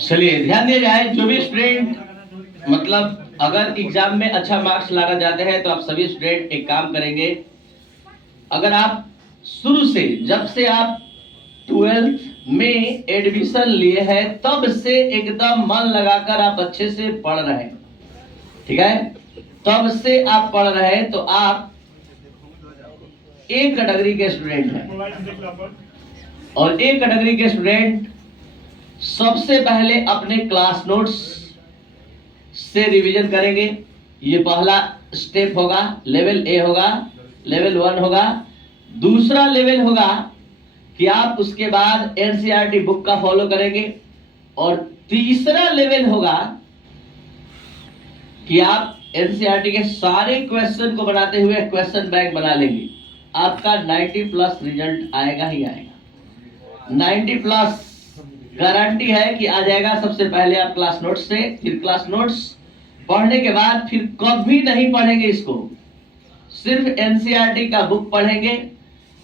चलिए ध्यान दिया जाए, जो भी स्टूडेंट मतलब अगर एग्जाम में अच्छा मार्क्स लाना चाहते हैं तो आप सभी स्टूडेंट एक काम करेंगे। अगर आप शुरू से जब से आप 12th में एडमिशन लिए हैं तब से एकदम मन लगाकर आप अच्छे से पढ़ रहे हैं, ठीक है, तब से आप पढ़ रहे हैं तो आप एक कैटेगरी के स्टूडेंट हैं। और एक कैटेगरी के स्टूडेंट सबसे पहले अपने क्लास नोट्स से रिवीजन करेंगे। ये पहला स्टेप होगा, लेवल ए होगा, लेवल 1 होगा। दूसरा लेवल होगा कि आप उसके बाद एनसीईआरटी बुक का फॉलो करेंगे। और तीसरा लेवल होगा कि आप एनसीईआरटी के सारे क्वेश्चन को बनाते हुए क्वेश्चन बैंक बना लेंगे। आपका 90+ रिजल्ट आएगा ही आएगा, 90+ गारंटी है कि आ जाएगा। सबसे पहले आप क्लास नोट्स से, फिर क्लास नोट्स पढ़ने के बाद फिर कभी नहीं पढ़ेंगे इसको, सिर्फ एनसीईआरटी का बुक पढ़ेंगे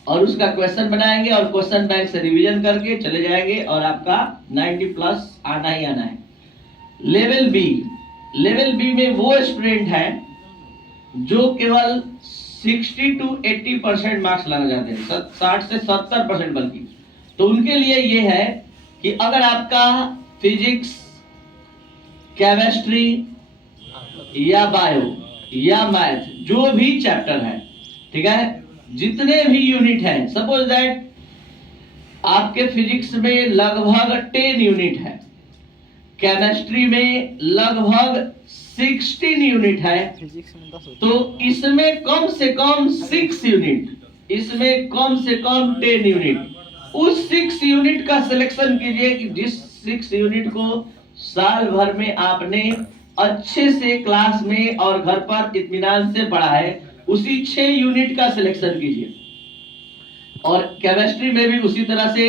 और उसका क्वेश्चन बनाएंगे और क्वेश्चन बैंक से रिवीजन करके चले जाएंगे और आपका 90+ आना ही आना है। लेवल बी, लेवल बी में वो स्टूडेंट है जो केवल 60 to 80% मार्क्स लाना चाहते हैं, 60 से 70% बल्कि। तो उनके लिए ये है कि अगर आपका फिजिक्स, केमिस्ट्री या बायो या मैथ जो भी चैप्टर है, ठीक है, जितने भी यूनिट हैं, सपोज दैट आपके फिजिक्स में लगभग 10 यूनिट है, केमिस्ट्री में लगभग 16 यूनिट है, तो इसमें कम से कम 6 यूनिट, इसमें कम से कम 10 यूनिट, उस 6 यूनिट का सिलेक्शन कीजिए कि जिस 6 यूनिट को साल भर में आपने अच्छे से क्लास में और घर पर इत्मीनान से पढ़ा है, उसी 6 यूनिट का सिलेक्शन कीजिए। और केमिस्ट्री में भी उसी तरह से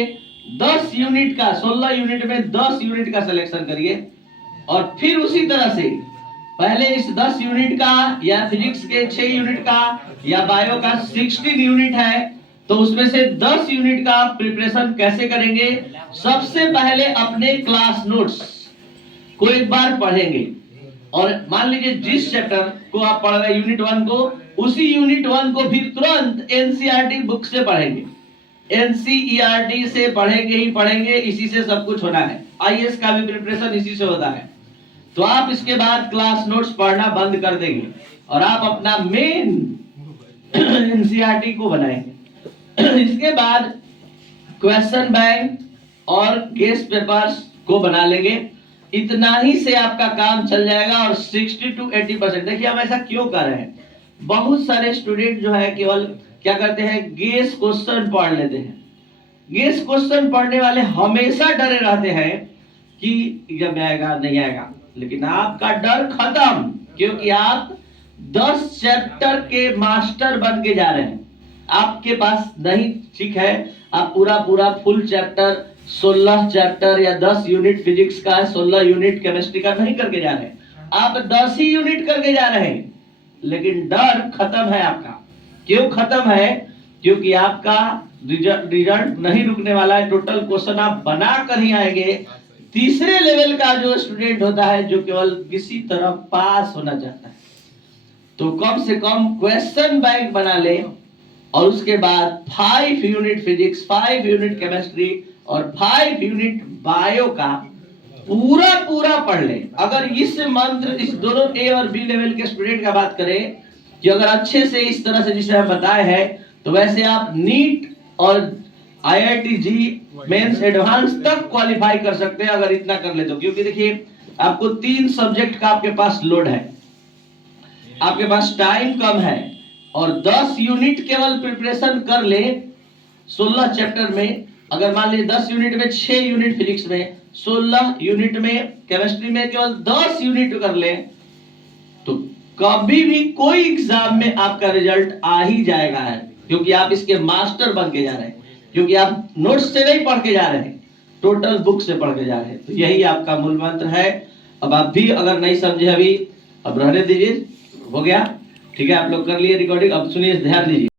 10 यूनिट का, 16 यूनिट में 10 यूनिट का सिलेक्शन करिए। और फिर उसी तरह से पहले इस 10 यूनिट का या फिजिक्स के 6 यूनिट का या बायो का 16 यूनिट है, तो उसमें से 10 यूनिट का प्रिपरेशन कैसे करेंगे? सबसे पहले अपने क्लास नोट्स को एक बार पढ़ेंगे और मान लीजिए जिस चैप्टर को आप पढ़ रहे हैं यूनिट 1 को, उसी यूनिट 1 को फिर तुरंत एनसीईआरटी बुक से पढ़ेंगे। एनसीईआरटी से पढ़ेंगे ही पढ़ेंगे, इसी से सब कुछ होना है। आईएएस का भी प्रिपरेशन इसी से होता है। तो आप इसके बाद क्लास नोट्स पढ़ना बंद कर देंगे और आप अपना मेन एनसीईआरटी को बनाएंगे। इसके बाद क्वेश्चन बैंक और गेस्ट पेपर्स को बना लेंगे। इतना ही से आपका काम चल जाएगा और 60 to 80%। देखिए हम ऐसा क्यों कर रहे हैं, बहुत सारे स्टूडेंट जो है केवल क्या करते हैं, गेस क्वेश्चन पढ़ लेते हैं। गेस क्वेश्चन पढ़ने वाले हमेशा डरे रहते हैं कि एग्जाम में आएगा नहीं आएगा, लेकिन आपका डर खत्म, क्योंकि आप 10 चैप्टर के मास्टर बन के जा रहे हैं। आपके पास नहीं, ठीक है, आप पूरा फुल चैप्टर 16 चैप्टर या 10 यूनिट फिजिक्स का, 16 यूनिट केमिस्ट्री का नहीं करके जा रहे, आप 10 ही यूनिट करके जा रहे हैं, लेकिन डर खत्म है आपका। क्यों खत्म है? क्योंकि आपका रिजल्ट नहीं रुकने वाला है। टोटल क्वेश्चन आप बना कर ही आएंगे। तीसरे लेवल का जो स्टूडेंट होता है जो केवल किसी तरह पास होना चाहता है, तो कम से कम क्वेश्चन बैंक बना ले और उसके बाद 5 यूनिट फिजिक्स, 5 यूनिट केमिस्ट्री और 5 यूनिट बायो का पूरा पढ़ ले। अगर इस मंत्र, इस दोनों ए और बी लेवल के स्टूडेंट का बात करें कि अगर अच्छे से इस तरह से जिसे हम बताए हैं, तो वैसे आप नीट और IIT जी मेंस एडवांस तक क्वालिफाई कर सकते हैं अगर इतना कर ले तो। क्योंकि देखिए आपको 3 सब्जेक्ट का आपके पास लोड है, आपके पास टाइम कम है और 10 यूनिट केवल प्रिपरेशन कर ले 16 चैप्टर में। अगर मान लीजिए 10 यूनिट में 6 यूनिट फिजिक्स में, 16 यूनिट में केमिस्ट्री में केवल 10 यूनिट कर ले, तो कभी भी कोई एग्जाम में आपका रिजल्ट आ ही जाएगा है, क्योंकि आप इसके मास्टर बन के जा रहे हैं, क्योंकि आप नोट्स से नहीं पढ़ के जा रहे हैं, टोटल बुक से पढ़ के जा रहे हैं। तो यही आपका मूल मंत्र है। अब आप भी अगर नहीं समझे अभी, अब रहने दीजिए, हो गया, ठीक है, आप लोग कर लिए रिकॉर्डिंग। अब सुनिए, ध्यान दीजिए।